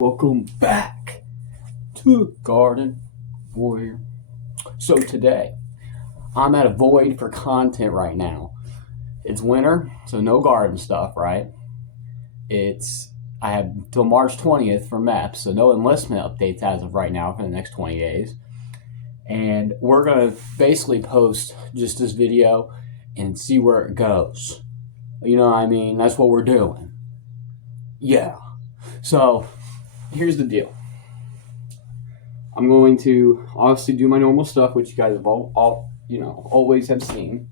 Welcome back to Garden Warrior. So today, I'm at a void for content right now. It's winter, so no garden stuff, right? I have till March 20th for MEPS, so no enlistment updates as of right now for the next 20 days. And we're gonna basically post just this video and see where it goes. You know what I mean? That's what we're doing. Yeah. So here's the deal. I'm going to obviously do my normal stuff, which you guys have always have seen.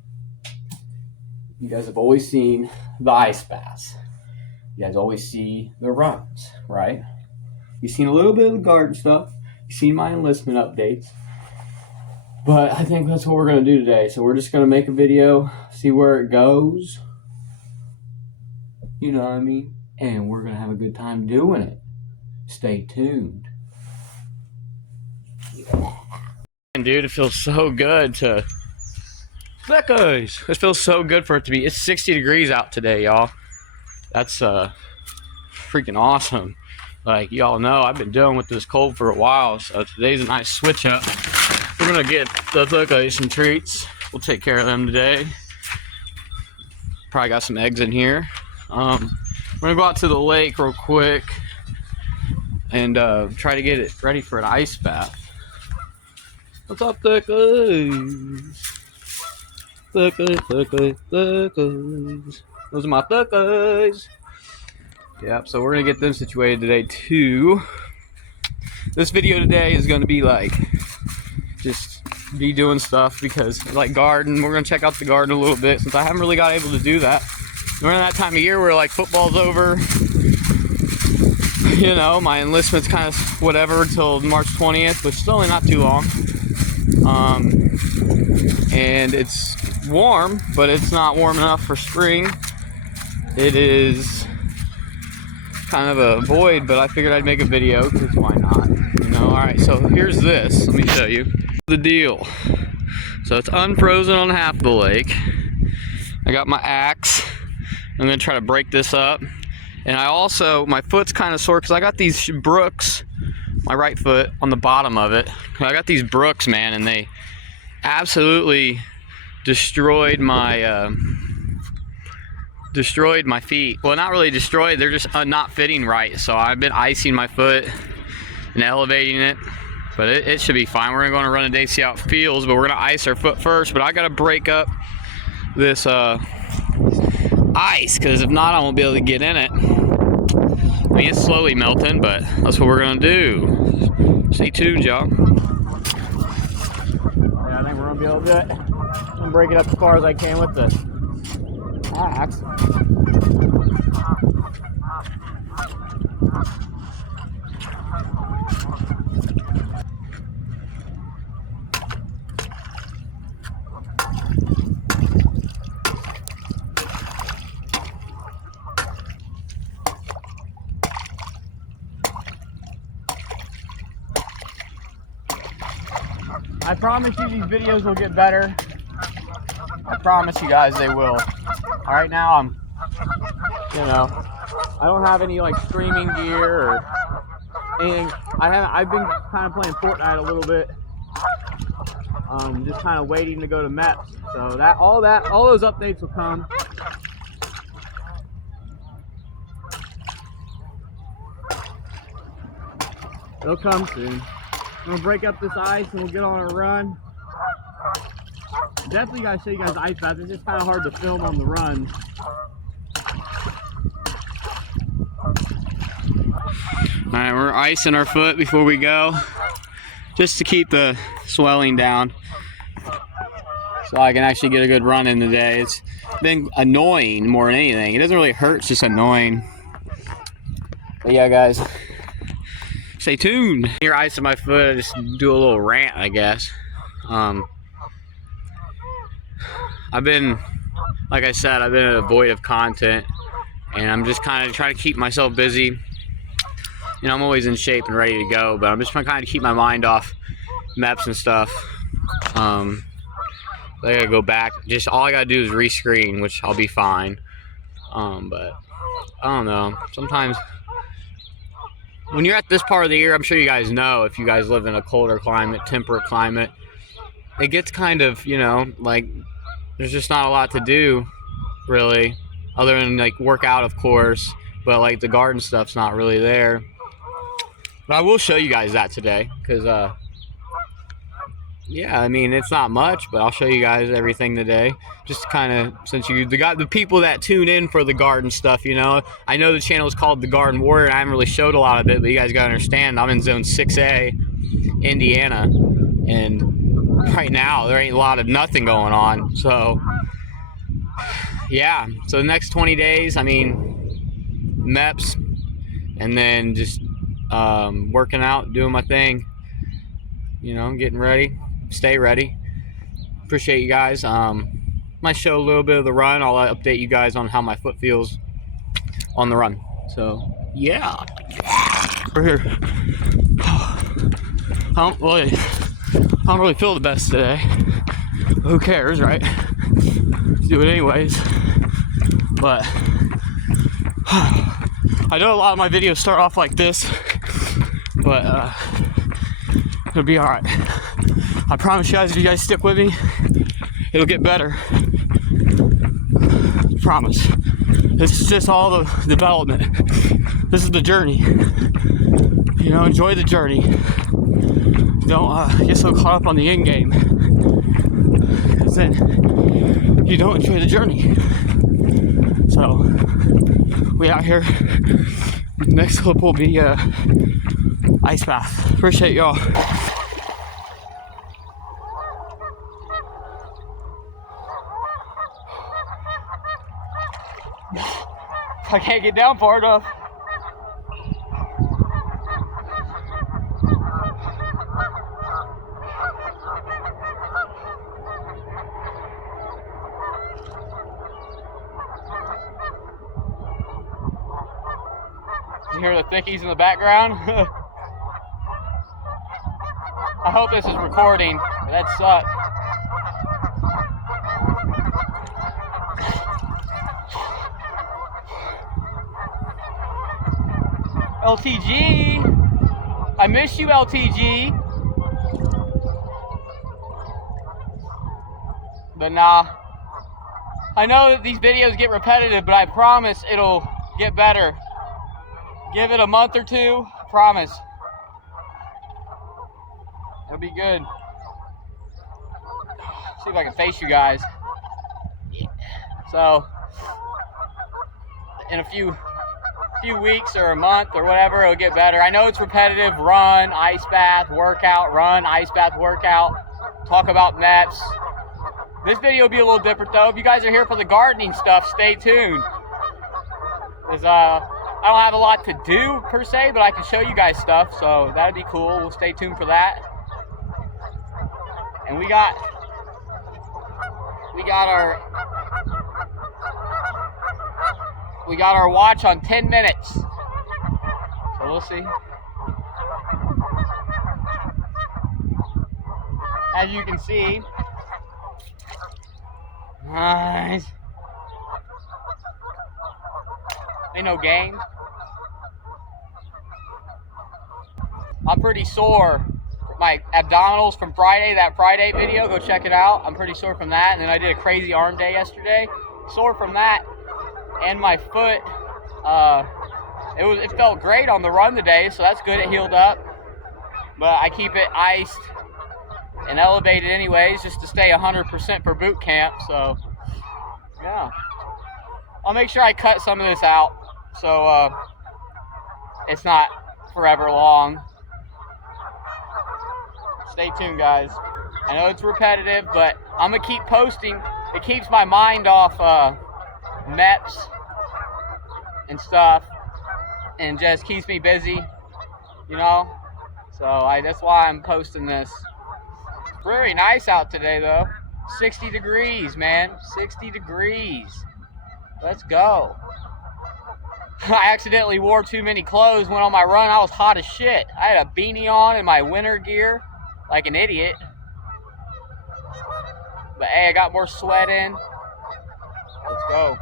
You guys have always seen the ice baths. You guys always see the runs, right? You've seen a little bit of the garden stuff. You've seen my enlistment updates. But I think that's what we're going to do today. So we're just going to make a video, see where it goes. You know what I mean? And we're going to have a good time doing it. Stay tuned. Dude, it feels so good to... That guys! It feels so good for it to be... It's 60 degrees out today, y'all. That's freaking awesome. Like, y'all know, I've been dealing with this cold for a while, so today's a nice switch up. We're gonna get the guys some treats. We'll take care of them today. Probably got some eggs in here. We're gonna go out to the lake real quick and try to get it ready for an ice bath. What's up, thuckers? Thuckers. Those are my thuckers. Yep, so we're gonna get them situated today too. This video today is gonna be like just be doing stuff because like garden. We're gonna check out the garden a little bit since I haven't really got able to do that. We're in that time of year where like football's over. You know, my enlistment's kind of whatever until March 20th, which is only not too long. And it's warm, but it's not warm enough for spring. It is kind of a void, but I figured I'd make a video because why not? You know, alright, so here's this. Let me show you the deal. So it's unfrozen on half the lake. I got my axe. I'm gonna try to break this up. And I also, my foot's kind of sore because I got these brooks, my right foot on the bottom of it. I got these brooks, man, and they absolutely destroyed my feet. Well, not really destroyed, they're just not fitting right. So I've been icing my foot and elevating it, but it should be fine. We're gonna run a day, see how it feels, but we're gonna ice our foot first. But I gotta break up this ice, because if not, I won't be able to get in it. I mean, it's slowly melting, but that's what we're gonna do. Stay tuned, y'all. Yeah, I think we're gonna be able to do it. I'm gonna break it up as far as I can with the axe. I promise you these videos will get better. I promise you guys they will. Alright, now I don't have any like streaming gear or anything. I've been kind of playing Fortnite a little bit. Just kind of waiting to go to MEPS. So all those updates will come. They'll come soon. I'm gonna break up this ice and we'll get on a run. Definitely gotta show you guys the ice baths. It's just kind of hard to film on the run. Alright, we're icing our foot before we go, just to keep the swelling down, so I can actually get a good run in the day. It's been annoying more than anything. It doesn't really hurt, it's just annoying. But yeah, guys. Stay tuned. Here, icing my foot. I just do a little rant, I guess. I've been, like I said, I've been in a void of content, and I'm just kind of trying to keep myself busy. You know, I'm always in shape and ready to go, but I'm just trying to kind of keep my mind off MEPS and stuff. I gotta go back. Just all I gotta do is rescreen, which I'll be fine. But I don't know. Sometimes when you're at this part of the year, I'm sure you guys know, if you guys live in a colder climate, temperate climate, it gets kind of, you know, like there's just not a lot to do really, other than like work out, of course, but like the garden stuff's not really there. But I will show you guys that today, because yeah, I mean, it's not much, but I'll show you guys everything today. Just kind of, since the people that tune in for the garden stuff, you know, I know the channel is called The Garden Warrior, and I haven't really showed a lot of it, but you guys gotta understand, I'm in Zone 6A, Indiana, and right now there ain't a lot of nothing going on. So yeah, so the next 20 days, I mean, MEPS, and then just working out, doing my thing, you know, getting ready. Stay ready. Appreciate you guys. Might show a little bit of the run. I'll update you guys on how my foot feels on the run. So yeah, we're here. I don't really feel the best today. Who cares, right? Do it anyways. But I know a lot of my videos start off like this, but it'll be all right. I promise you guys, if you guys stick with me, it'll get better. I promise. This is just all the development. This is the journey. You know, enjoy the journey. Don't get so caught up on the end game, because then you don't enjoy the journey. So we out here. Next clip will be ice bath. Appreciate y'all. I can't get down far enough. You hear the thickies in the background? I hope this is recording. That sucks. LTG, I miss you, LTG. But nah, I know that these videos get repetitive, but I promise it'll get better. Give it a month or two, promise. It'll be good. See if I can face you guys. So, in a few weeks or a month or whatever, it'll get better. I know it's repetitive. Run, ice bath, workout, run, ice bath, workout. Talk about MEPS. This video will be a little different though. If you guys are here for the gardening stuff, stay tuned. Because I don't have a lot to do per se, but I can show you guys stuff, so that'd be cool. We'll stay tuned for that. And we got our watch on 10 minutes. So we'll see. As you can see, nice. Ain't no game. I'm pretty sore. My abdominals from Friday, that Friday video, go check it out. I'm pretty sore from that. And then I did a crazy arm day yesterday. Sore from that. And my foot, it felt great on the run today, so that's good. It healed up. But I keep it iced and elevated anyways, just to stay 100% for boot camp. So yeah, I'll make sure I cut some of this out so it's not forever long. Stay tuned, guys. I know it's repetitive, but I'm gonna keep posting. It keeps my mind off MEPS and stuff, and just keeps me busy, you know. So that's why I'm posting this. It's very nice out today though. 60 degrees, man. 60 degrees. Let's go. I accidentally wore too many clothes, went on my run. I was hot as shit. I had a beanie on and my winter gear like an idiot. But hey, I got more sweat in. Let's go.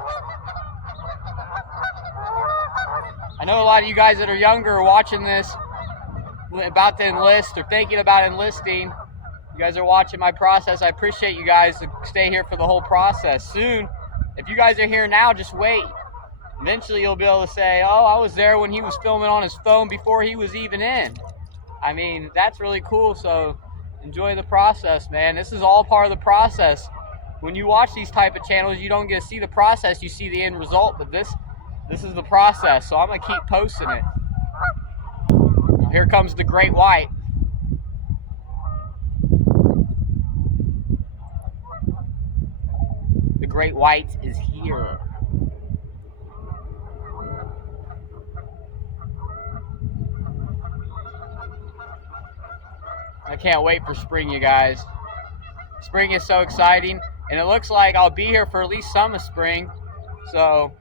I know a lot of you guys that are younger are watching this, about to enlist or thinking about enlisting. You guys are watching my process. I appreciate you guys to stay here for the whole process. Soon, if you guys are here now, just wait. Eventually you'll be able to say, oh, I was there when he was filming on his phone before he was even in. I mean, that's really cool. So enjoy the process, man. This is all part of the process. When you watch these type of channels, you don't get to see the process, you see the end result. But this is the process, so I'm gonna keep posting it. Now, here comes the great white. The great white is here. I can't wait for spring, you guys. Spring is so exciting, and it looks like I'll be here for at least some of spring. So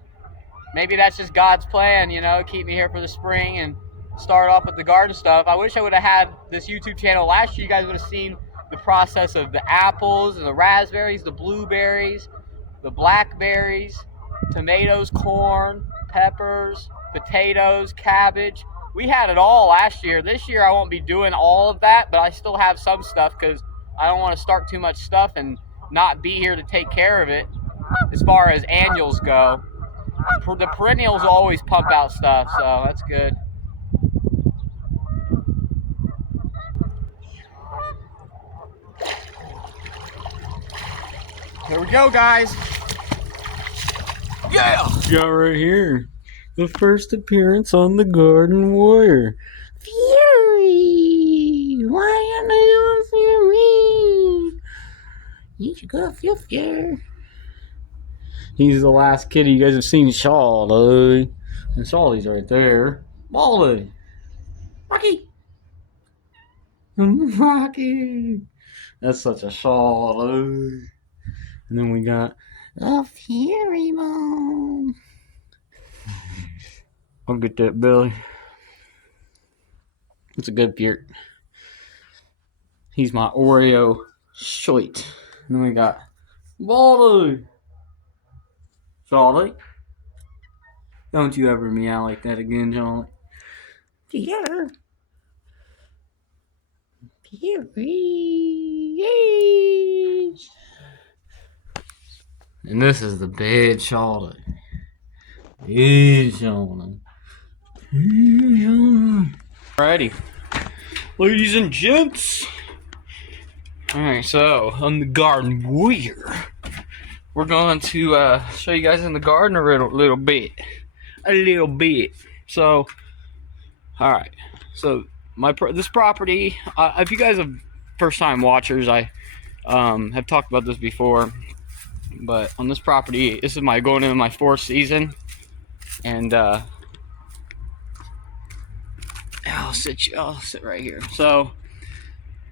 maybe that's just God's plan, you know, keep me here for the spring and start off with the garden stuff. I wish I would have had this YouTube channel last year. You guys would have seen the process of the apples and the raspberries, the blueberries, the blackberries, tomatoes, corn, peppers, potatoes, cabbage. We had it all last year. This year I won't be doing all of that, but I still have some stuff because I don't want to start too much stuff and not be here to take care of it as far as annuals go. The perennials always pump out stuff, so that's good. Here we go, guys. Yeah! Got right here. The first appearance on the Garden Warrior. Fury! Why are you Fury? You should go feel Fury. He's the last kitty you guys have seen, Charlie. And Charlie's right there. Molly! Rocky! Rocky! That's such a Charlie. And then we got the Fury Mom. I'll get that belly. It's a good beard. He's my Oreo sweet. And then we got Baldy. Charlie. Don't you ever meow like that again, Charlie. Yeah. Fury. And this is the bed Charlie. Bed Charlie. Alrighty, ladies and gents. Alright, so on the Garden Warrior, we're going to show you guys in the garden a little bit. So, alright, so this property, if you guys are first time watchers, I have talked about this before, but on this property, this is going into my 4th season, and I'll sit right here. So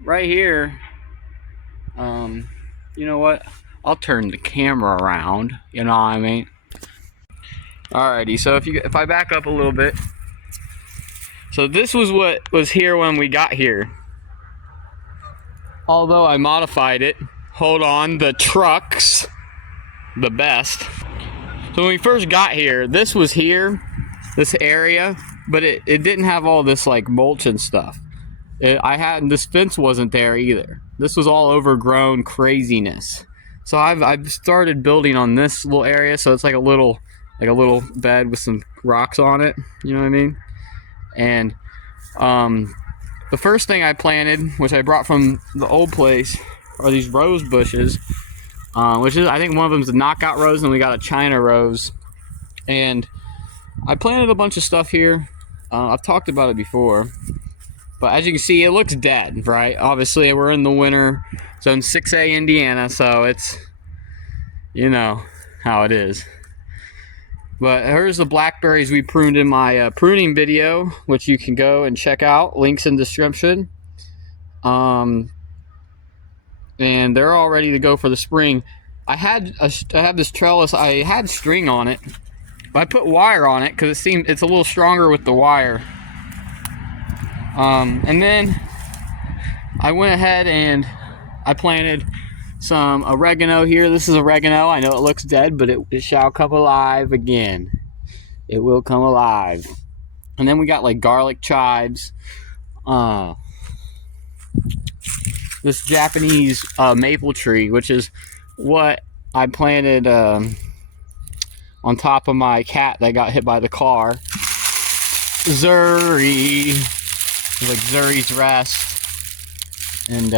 right here, you know what? I'll turn the camera around. You know what I mean? Alrighty. So if I back up a little bit, so this was what was here when we got here. Although I modified it. Hold on, the trucks, the best. So when we first got here, this was here, this area. But it didn't have all this like mulch and stuff. This fence wasn't there either. This was all overgrown craziness. So I've started building on this little area, so it's like a little bed with some rocks on it. You know what I mean? And the first thing I planted, which I brought from the old place, are these rose bushes. Which is, I think one of them is a knockout rose, and we got a China rose. And I planted a bunch of stuff here. I've talked about it before, but as you can see, it looks dead, right? Obviously, we're in the winter, zone 6A, Indiana, so it's, you know how it is. But here's the blackberries we pruned in my pruning video, which you can go and check out. Links in the description. And they're all ready to go for the spring. I have this trellis. I had string on it. I put wire on it because it's a little stronger with the wire. And then I went ahead and I planted some oregano here. This is oregano. I know it looks dead, but it shall come alive again. It will come alive. And then we got like garlic chives, this Japanese maple tree, which is what I planted on top of my cat that got hit by the car. Zuri, like Zuri's Rest, and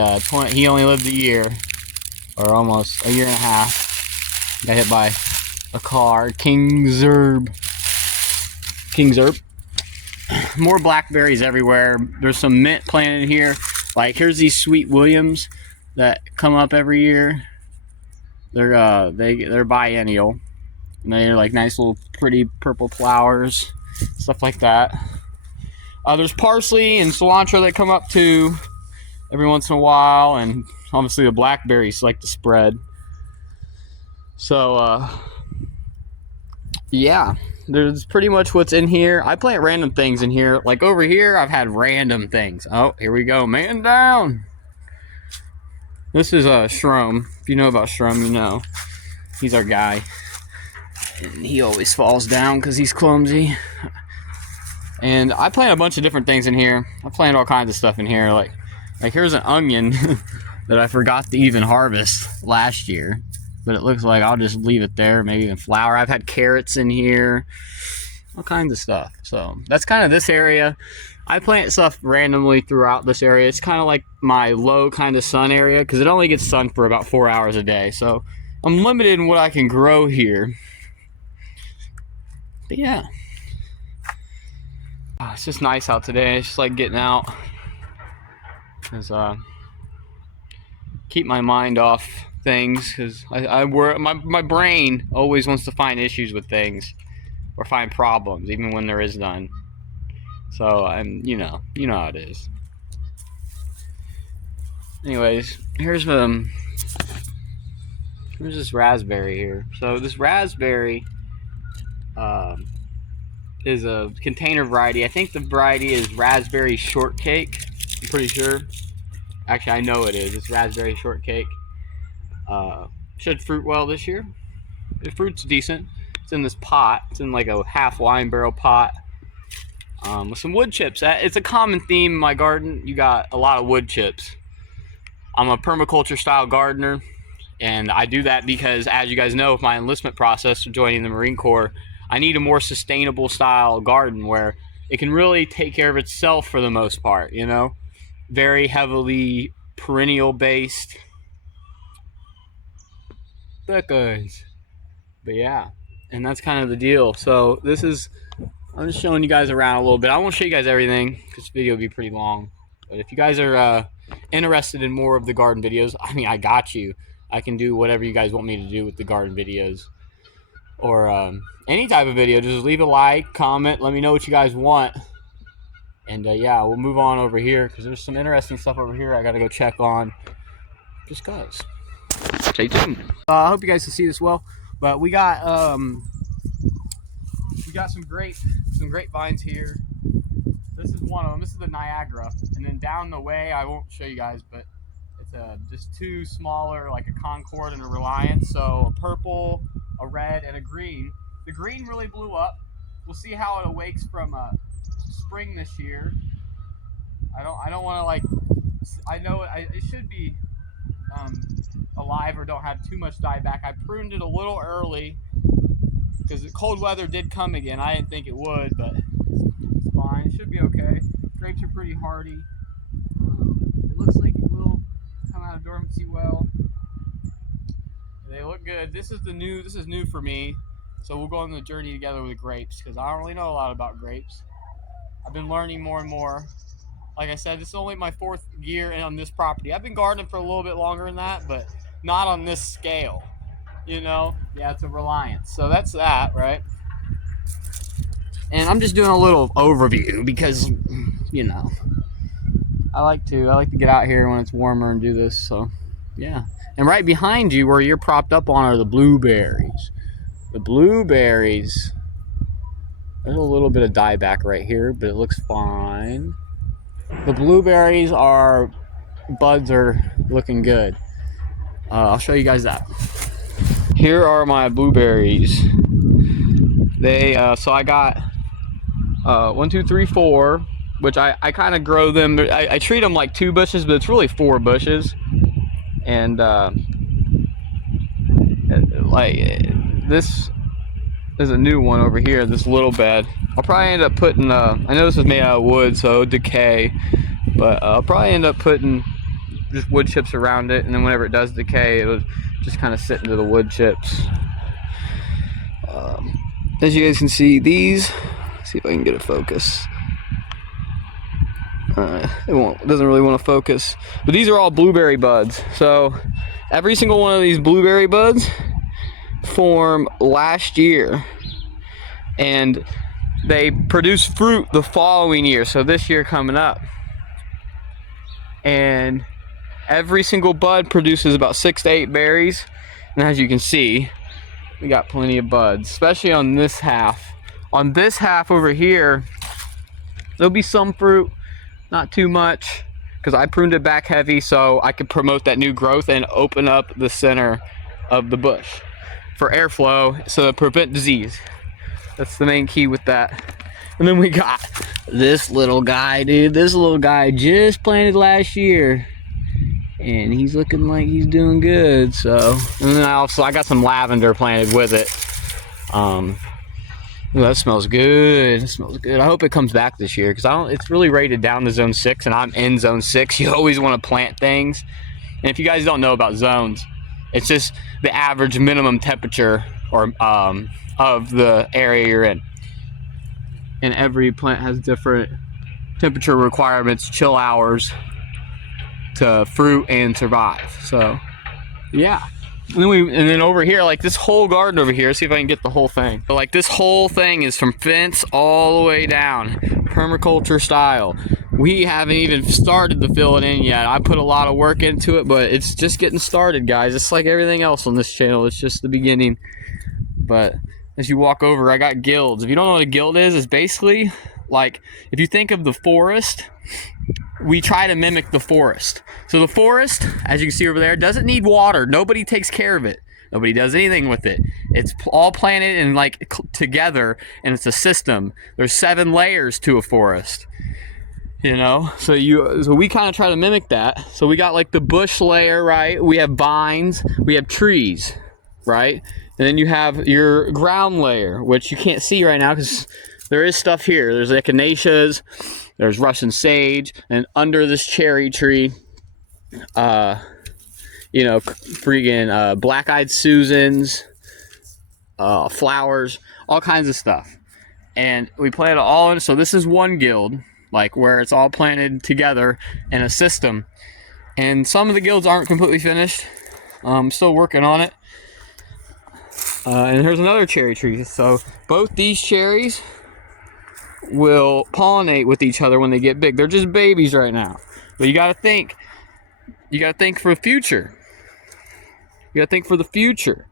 he only lived a year, or almost a year and a half. Got hit by a car. King Zerb. More blackberries everywhere. There's some mint planted here. Like, here's these Sweet Williams that come up every year. They're biennial, and they're like nice little pretty purple flowers, stuff like that. There's parsley and cilantro that come up too every once in a while, and obviously the blackberries like to spread. So yeah, there's pretty much what's in here. I plant random things in here. Like over here, I've had random things. Oh, here we go. Man down. This is Shrum. If you know about Shrum, you know. He's our guy. And he always falls down because he's clumsy. And I plant a bunch of different things in here. I plant all kinds of stuff in here. Like here's an onion that I forgot to even harvest last year. But it looks like I'll just leave it there. Maybe even flower. I've had carrots in here. All kinds of stuff. So that's kind of this area. I plant stuff randomly throughout this area. It's kind of like my low kind of sun area because it only gets sun for about 4 hours a day. So I'm limited in what I can grow here. But yeah. It's just nice out today. It's just like getting out. Because keep my mind off things, because I work, my brain always wants to find issues with things or find problems even when there is none. So you know how it is. Anyways, here's this raspberry here. So this raspberry is a container variety. I think the variety is raspberry shortcake. I'm pretty sure. Actually, I know it is. It's raspberry shortcake. Should fruit well this year. The fruit's decent. It's in this pot. It's in like a half wine barrel pot with some wood chips. It's a common theme in my garden. You got a lot of wood chips. I'm a permaculture style gardener, and I do that because, as you guys know, with my enlistment process joining the Marine Corps, I need a more sustainable style garden where it can really take care of itself for the most part, you know? Very heavily perennial based. That guys. But yeah, and that's kind of the deal. So I'm just showing you guys around a little bit. I won't show you guys everything because this video will be pretty long. But if you guys are interested in more of the garden videos, I mean, I got you. I can do whatever you guys want me to do with the garden videos. Or any type of video. Just leave a like, comment, let me know what you guys want. And yeah, we'll move on over here because there's some interesting stuff over here I got to go check on. Just cause. Stay tuned. I hope you guys can see this well. But we got some grapevines here. This is one of them. This is the Niagara, and then down the way, I won't show you guys, but it's just two smaller, like a Concord and a Reliance. So a purple, a red, and a green. The green really blew up. We'll see how it awakes from spring this year. I don't want to like. I know it should be alive or don't have too much dieback. I pruned it a little early because the cold weather did come again. I didn't think it would, but it's fine. It should be okay. Grapes are pretty hardy. It looks like it will come out of dormancy well. They look good. This is new for me. So we'll go on the journey together with grapes because I don't really know a lot about grapes. I've been learning more and more. Like I said, this is only my 4th year on this property. I've been gardening for a little bit longer than that, but not on this scale. You know? Yeah, it's a Reliance. So that's that, right? And I'm just doing a little overview because, you know, I like to get out here when it's warmer and do this. So, yeah. And right behind you, where you're propped up on, are the blueberries. The blueberries. There's a little bit of dieback right here, but it looks fine. The blueberries buds are looking good. I'll show you guys that. Here are my blueberries. So I got 1, 2, 3, 4, which I kind of grow them. I treat them like 2 bushes, but it's really 4 bushes. And like this is a new one over here, this little bed. I'll probably end up putting, I know this is made out of wood, so it'll decay, but I'll probably end up putting just wood chips around it, and then whenever it does decay, it'll just kind of sit into the wood chips. As you guys can see, these, let's see if I can get a focus. It doesn't really want to focus, but these are all blueberry buds. So every single one of these blueberry buds formed last year, and they produce fruit the following year, so this year coming up. And every single bud produces about 6 to 8 berries, and as you can see, we got plenty of buds, especially on this half. On this half over here, there'll be some fruit, not too much, because I pruned it back heavy so I could promote that new growth and open up the center of the bush for airflow, so to prevent disease. That's the main key with that. And then we got this little guy, dude. This little guy just planted last year, and he's looking like he's doing good. So, and then I got some lavender planted with it. Ooh, that smells good. It smells good. I hope it comes back this year, because it's really rated down to zone 6, and I'm in zone 6. You always want to plant things, and if you guys don't know about zones, it's just the average minimum temperature or of the area you're in. And every plant has different temperature requirements, chill hours to fruit and survive. So yeah. And then over here, like this whole garden over here, see if I can get the whole thing. But like this whole thing is from fence all the way down, permaculture style. We haven't even started to fill it in yet. I put a lot of work into it, but it's just getting started, guys. It's like everything else on this channel. It's just the beginning. But as you walk over, I got guilds. If you don't know what a guild is, it's basically like, if you think of the forest, we try to mimic the forest. So the forest, as you can see over there, doesn't need water. Nobody takes care of it. Nobody does anything with it. It's all planted and like together, and it's a system. There's 7 layers to a forest, you know. So we kind of try to mimic that. So we got like the bush layer, right? We have vines, we have trees, right? And then you have your ground layer, which you can't see right now because there is stuff here. There's echinaceas, there's Russian sage, and under this cherry tree, you know, freaking black-eyed Susans, flowers, all kinds of stuff. And we plant it all in. So this is one guild, like where it's all planted together in a system. And some of the guilds aren't completely finished. I'm still working on it. And here's another cherry tree. So both these cherries will pollinate with each other when they get big. They're just babies right now, but you got to think for the future. You got to think for the future.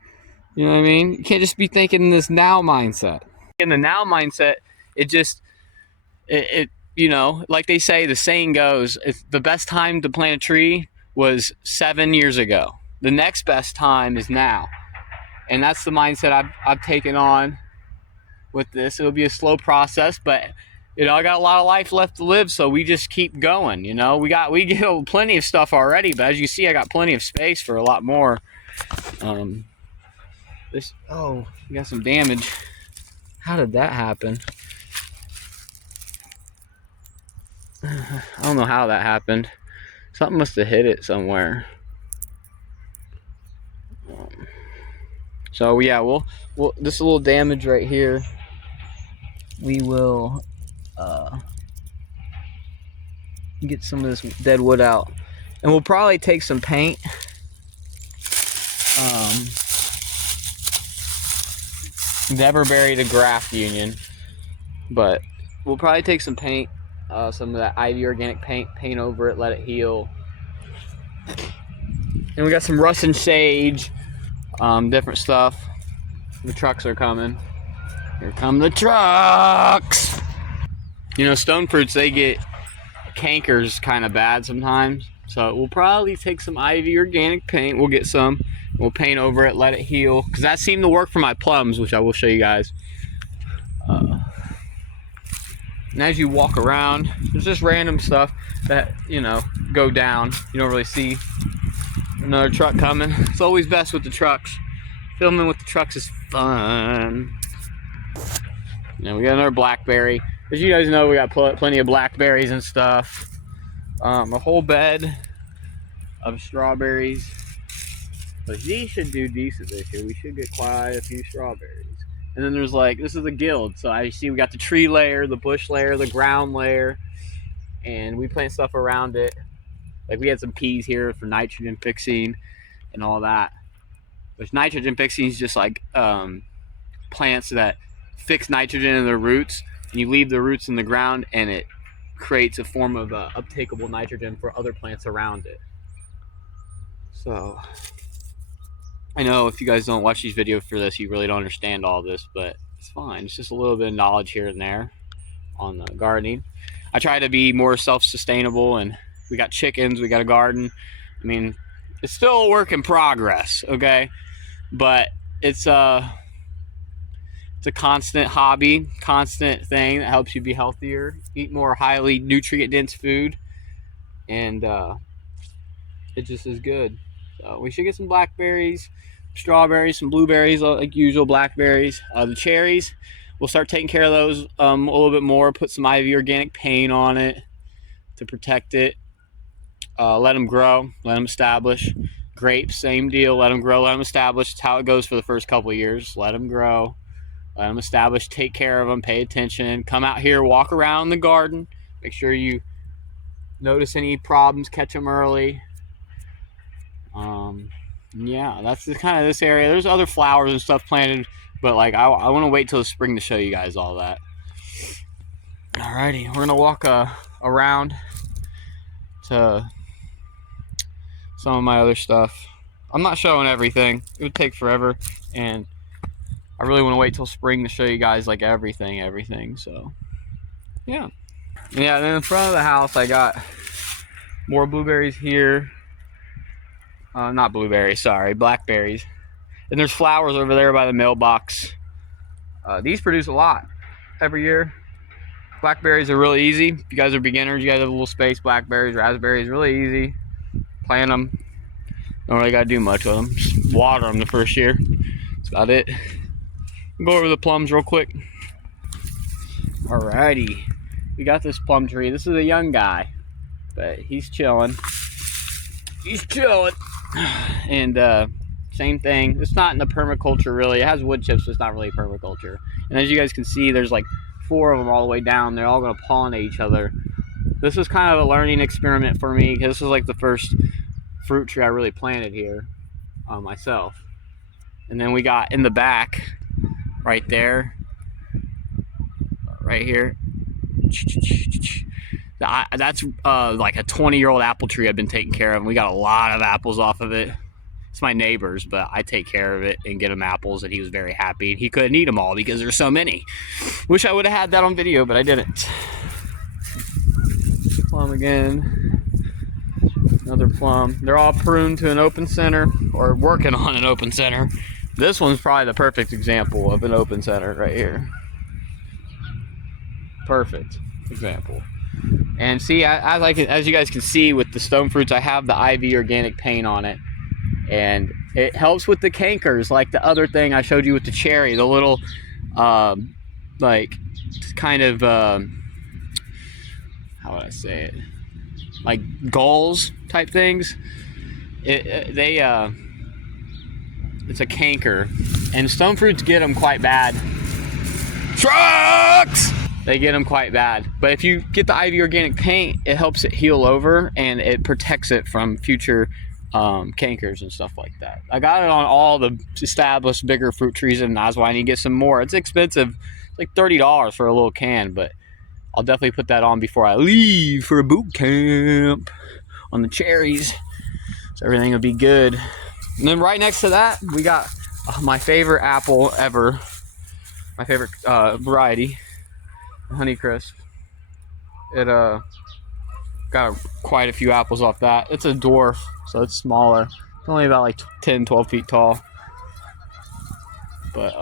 You know what I mean? You can't just be thinking in this now mindset. In the now mindset, it you know, like they say, the saying goes, it's the best time to plant a tree was 7 years ago. The next best time is now. And that's the mindset I've taken on with this. It'll be a slow process, but you know, I got a lot of life left to live, so we just keep going. You know, we get plenty of stuff already, but as you see, I got plenty of space for a lot more. You got some damage. How did that happen? I don't know how that happened. Something must have hit it somewhere. So yeah, we'll this little damage right here, we will get some of this dead wood out, and we'll probably take some paint. Never buried a graft union, but we'll probably take some paint, some of that Ivy organic paint over it, let it heal. And we got some Russian sage, different stuff. The trucks are coming. Here come the trucks. You know, stone fruits, they get cankers kind of bad sometimes. So we'll probably take some Ivy organic paint. We'll get some. We'll paint over it, let it heal. Because that seemed to work for my plums, which I will show you guys. And as you walk around, there's just random stuff that, you know, go down. You don't really see another truck coming. It's always best with the trucks. Filming with the trucks is fun. And we got another blackberry. As you guys know, we got plenty of blackberries and stuff. A whole bed of strawberries. But these should do decent this year. We should get quite a few strawberries. And then there's like, this is the guild. So I see we got the tree layer, the bush layer, the ground layer. And we plant stuff around it. Like we had some peas here for nitrogen fixing and all that. But nitrogen fixing is just like plants that fix nitrogen in their roots. And you leave the roots in the ground and it creates a form of uptakeable nitrogen for other plants around it. So I know if you guys don't watch these videos for this, you really don't understand all this, but it's fine. It's just a little bit of knowledge here and there on the gardening. I try to be more self-sustainable, and we got chickens, we got a garden. I mean, it's still a work in progress, okay? But it's a constant hobby, constant thing that helps you be healthier, eat more highly nutrient-dense food, and it just is good. So we should get some blackberries, strawberries, some blueberries, like usual blackberries. The cherries, we'll start taking care of those a little bit more. Put some IV organic paint on it to protect it. Let them grow, let them establish. Grapes, same deal. Let them grow, let them establish. It's how it goes for the first couple of years. Let them grow, let them establish. Take care of them. Pay attention. Come out here, walk around the garden. Make sure you notice any problems. Catch them early. Yeah, that's kind of this area. There's other flowers and stuff planted, but like I want to wait till the spring to show you guys all that. Alrighty, we're gonna walk around to some of my other stuff. I'm not showing everything. It would take forever, and I really want to wait till spring to show you guys like everything. So yeah. Yeah, and then in front of the house I got more blueberries here. Not blueberries, sorry, blackberries. And there's flowers over there by the mailbox. These produce a lot every year. Blackberries are really easy. If you guys are beginners, you guys have a little space, blackberries, raspberries, really easy. Plant them. Don't really got to do much with them. Just water them the first year. That's about it. Go over the plums real quick. Alrighty. We got this plum tree. This is a young guy, but he's chilling. He's chilling. And same thing. It's not in the permaculture really. It has wood chips, but it's not really permaculture. And as you guys can see, there's like 4 of them all the way down. They're all going to pollinate each other. This was kind of a learning experiment for me because this was like the first fruit tree I really planted here myself. And then we got in the back, right there, right here. That's like a 20-year-old apple tree I've been taking care of, and we got a lot of apples off of it. It's my neighbor's, but I take care of it and get him apples, and he was very happy. He couldn't eat them all because there's so many. Wish I would have had that on video, but I didn't. Plum again. Another plum. They're all pruned to an open center, or working on an open center. This one's probably the perfect example of an open center right here. Perfect example. And see, as you guys can see with the stone fruits, I have the IV organic paint on it, and it helps with the cankers, like the other thing I showed you with the cherry, the little like kind of how would I say it, like galls type things. It's a canker, and stone fruits get them quite bad. Trucks! They get them quite bad. But if you get the IV organic paint, it helps it heal over, and it protects it from future cankers and stuff like that. I got it on all the established bigger fruit trees, and that's why I need to get some more. It's expensive. It's like $30 for a little can, but I'll definitely put that on before I leave for a boot camp on the cherries. So everything will be good. And then right next to that, we got my favorite apple ever. My favorite variety. Honeycrisp. It got quite a few apples off that. It's a dwarf, so it's smaller. It's only about like 10-12 feet tall, but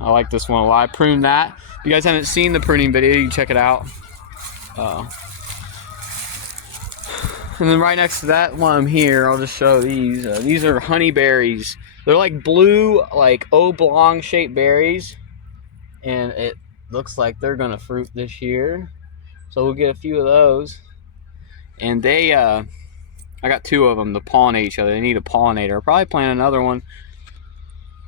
I like this one a lot. I pruned that. If you guys haven't seen the pruning video, you can check it out. And then right next to that while I'm here, I'll just show these. These are honeyberries. They're like blue, like oblong shaped berries. And it looks like they're gonna fruit this year. So we'll get a few of those. And they, I got 2 of them to pollinate each other. They need a pollinator. I'll probably plant another one.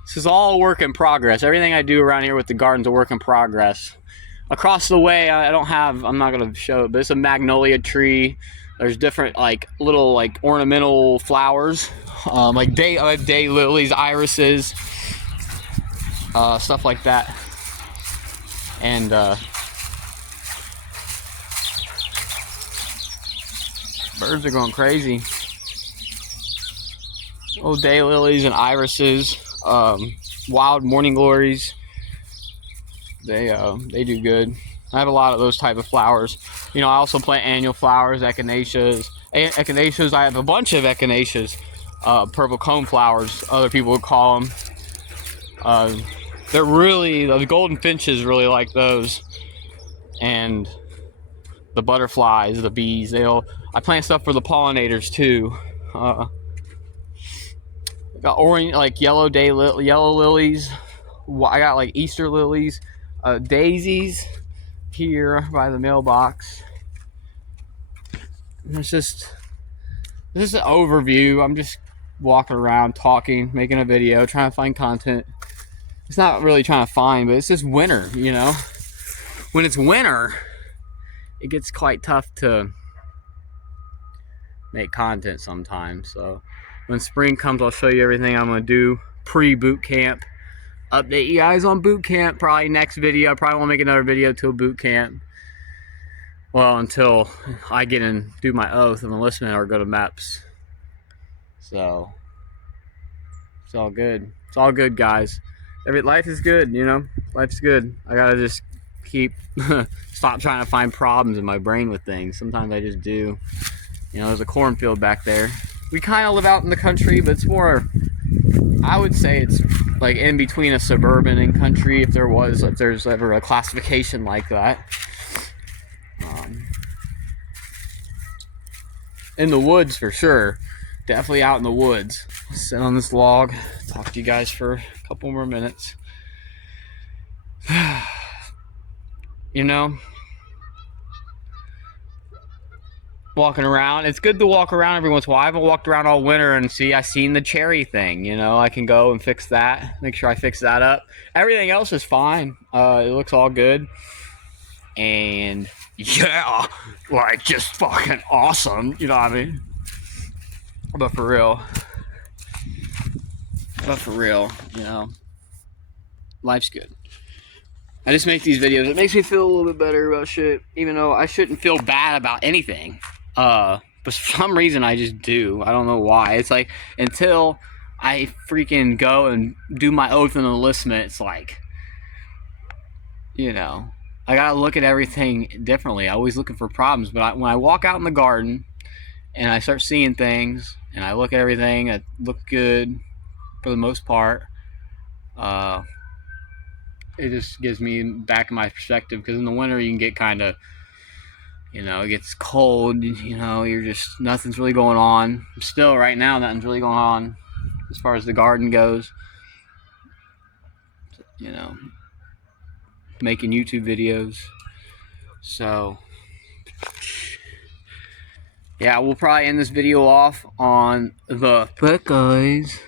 This is all a work in progress. Everything I do around here with the garden's a work in progress. Across the way, I don't have, I'm not gonna show it, but it's a magnolia tree. There's different like little like ornamental flowers, like I have day lilies, irises, stuff like that. And birds are going crazy. Little day lilies and irises, wild morning glories. They do good. I have a lot of those type of flowers. You know, I also plant annual flowers, echinacea. I have a bunch of echinaceas, purple cone flowers, other people would call them. They're really, the golden finches really like those. And the butterflies, the bees, I plant stuff for the pollinators too. Got orange, like yellow lilies. I got like Easter lilies, daisies here by the mailbox. And it's just an overview. I'm just walking around, talking, making a video, trying to find content. It's not really trying to find, but it's just winter, you know. When it's winter, it gets quite tough to make content sometimes. So when spring comes, I'll show you everything I'm gonna do pre-boot camp. Update you guys on boot camp probably next video. I probably won't make another video till boot camp. Well, until I get and do my oath of enlistment or go to MEPS. So it's all good. It's all good, guys. Life is good, you know. Life's good. I gotta just keep stop trying to find problems in my brain with things. Sometimes I just do. You know, there's a cornfield back there. We kind of live out in the country, but it's more, I would say it's like in between a suburban and country, if there's ever a classification like that. In the woods for sure. Definitely out in the woods. Sit on this log, talk to you guys for a couple more minutes. You know, walking around, it's good to walk around every once in a while. I haven't walked around all winter and I seen the cherry thing, you know. I can go and fix that, make sure I fix that up. Everything else is fine. It looks all good. And yeah, like just fucking awesome, you know what I mean? But for real, you know, life's good. I just make these videos. It makes me feel a little bit better about shit, even though I shouldn't feel bad about anything. But for some reason I just do. I don't know why. It's like until I freaking go and do my oath and enlistment, it's like, you know, I gotta look at everything differently. I'm always looking for problems, but when I walk out in the garden and I start seeing things and I look at everything that look good for the most part, it just gives me back my perspective, because in the winter you can get kind of, you know, it gets cold, you know, nothing's really going on. Still right now nothing's really going on as far as the garden goes, you know, making YouTube videos. So yeah, we'll probably end this video off on the guys.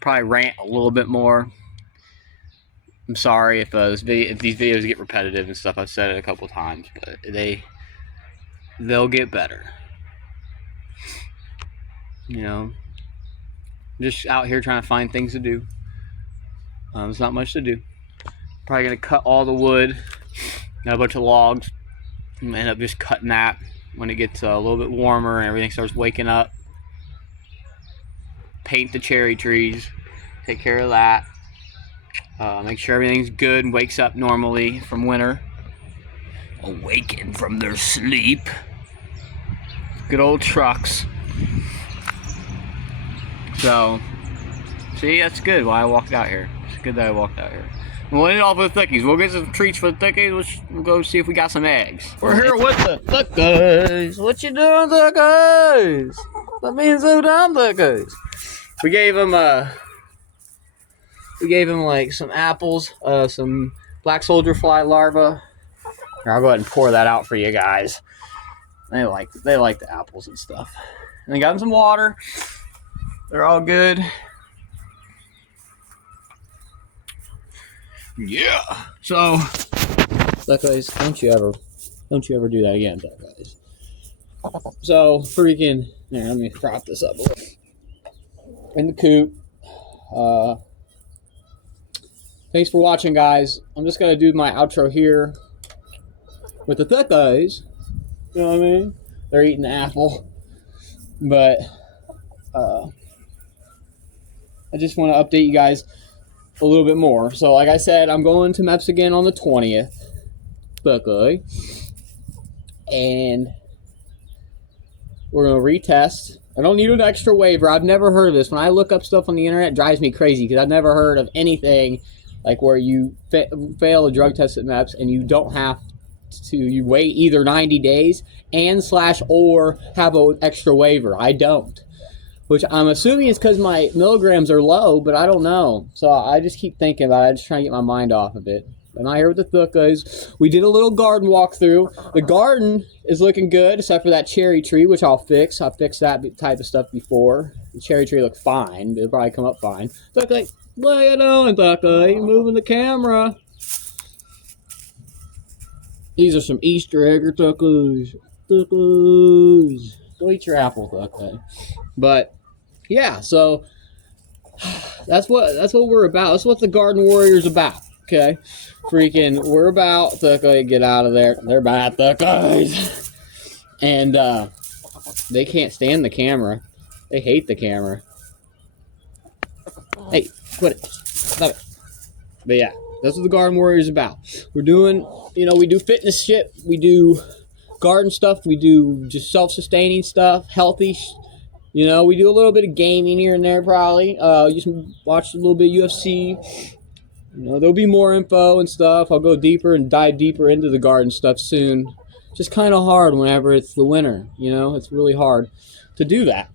Probably rant a little bit more. I'm sorry if these videos get repetitive and stuff. I've said it a couple times, but they'll get better. You know, just out here trying to find things to do. There's not much to do. Probably gonna cut all the wood. Got a bunch of logs. I'm gonna end up just cutting that when it gets a little bit warmer and everything starts waking up. Paint the cherry trees. Take care of that. Make sure everything's good and wakes up normally from winter. Awaken from their sleep. Good old trucks. So, see, that's good why I walked out here. It's good that I walked out here. We'll end it off with the thickies. We'll get some treats for the thickies. We'll go see if we got some eggs. We're here with the thickies. What you doing, thickies? That means so down, thickies. We gave them like some apples, some black soldier fly larvae. Here, I'll go ahead and pour that out for you guys. They like the apples and stuff. And they got them some water. They're all good. Yeah. So, guys, don't you ever do that again, guys. So freaking. Here, let me prop this up a little. In the coop. Thanks for watching, guys. I'm just gonna do my outro here with the thickies. You know what I mean? They're eating the apple, but I just want to update you guys a little bit more. So like I said, I'm going to MEPS again on the 20th. Okay. And we're going to retest. I don't need an extra waiver. I've never heard of this. When I look up stuff on the internet, it drives me crazy because I've never heard of anything like where you fail a drug test at MEPS and you don't have to, you wait either 90 days and / or have an extra waiver. I don't. Which I'm assuming is because my milligrams are low, but I don't know. So I just keep thinking about it. I'm just trying to get my mind off of it. I'm out here with the thickies. We did a little garden walkthrough. The garden is looking good, except for that cherry tree, which I'll fix. I've fixed that type of stuff before. The cherry tree looked fine. It'll probably come up fine. Thickie, what are you doing, Thickie? You're moving the camera. These are some Easter egg thickies. Thickies. Go eat your apple, Thickie. But yeah, so that's what we're about. That's what the Garden Warrior's about. Okay, freaking, we're about Thickie. Get out of there. They're bad thickies, and they can't stand the camera. They hate the camera. Hey, quit it. Stop it. But yeah, that's what the Garden Warrior's about. We're doing, we do fitness shit. We do garden stuff. We do just self-sustaining stuff, healthy. We do a little bit of gaming here and there, probably. Just watch a little bit of UFC. There'll be more info and stuff. I'll go deeper and dive deeper into the garden stuff soon. Just kind of hard whenever it's the winter. It's really hard to do that.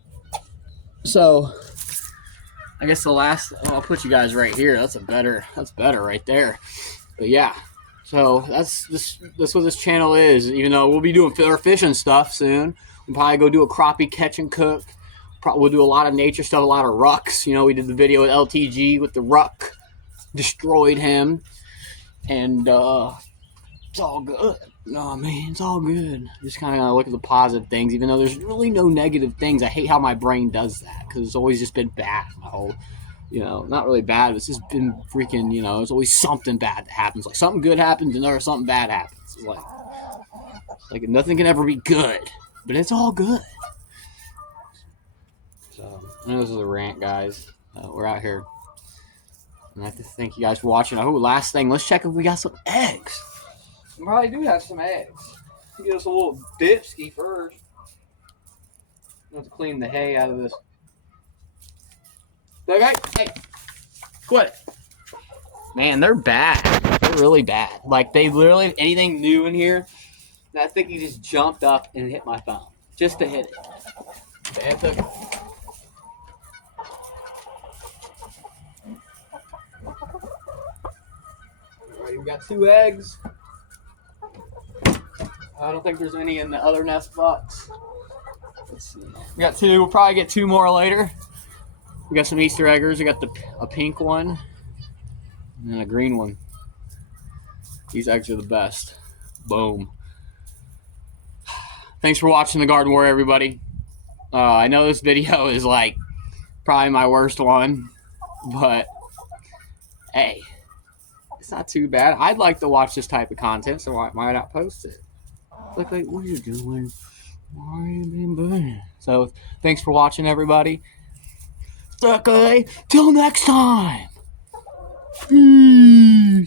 So, I guess the last, I'll put you guys right here. That's better right there. But yeah. So that's what this channel is. Even though we'll be doing our fishing stuff soon. We'll probably go do a crappie catch and cook. We'll do a lot of nature stuff, a lot of rucks. We did the video with LTG with the ruck. Destroyed him. And it's all good. It's all good. Just kind of look at the positive things, even though there's really no negative things. I hate how my brain does that because it's always just been bad. My whole, not really bad. It's just been freaking, there's always something bad that happens. Like something good happens and there's something bad happens. It's like nothing can ever be good, but it's all good. So, this is a rant, guys. We're out here. And I have to thank you guys for watching. Oh, last thing, let's check if we got some eggs. We probably do have some eggs. Get us a little dipski first. Have to clean the hay out of this. Okay, hey, quit. Man, they're bad. They're really bad. Like they literally, anything new in here. And I think he just jumped up and hit my phone just to hit it. Bad thing. Alright, we got 2 eggs. I don't think there's any in the other nest box. Let's see. We got 2. We'll probably get 2 more later. We got some Easter eggers. We got a pink one and then a green one. These eggs are the best. Boom. Thanks for watching the Garden Warrior, everybody. I know this video is like probably my worst one, but hey, it's not too bad. I'd like to watch this type of content, so why not post it? Look like, what are you doing? Why are you being bad? So, thanks for watching, everybody. Okay, till next time. Peace.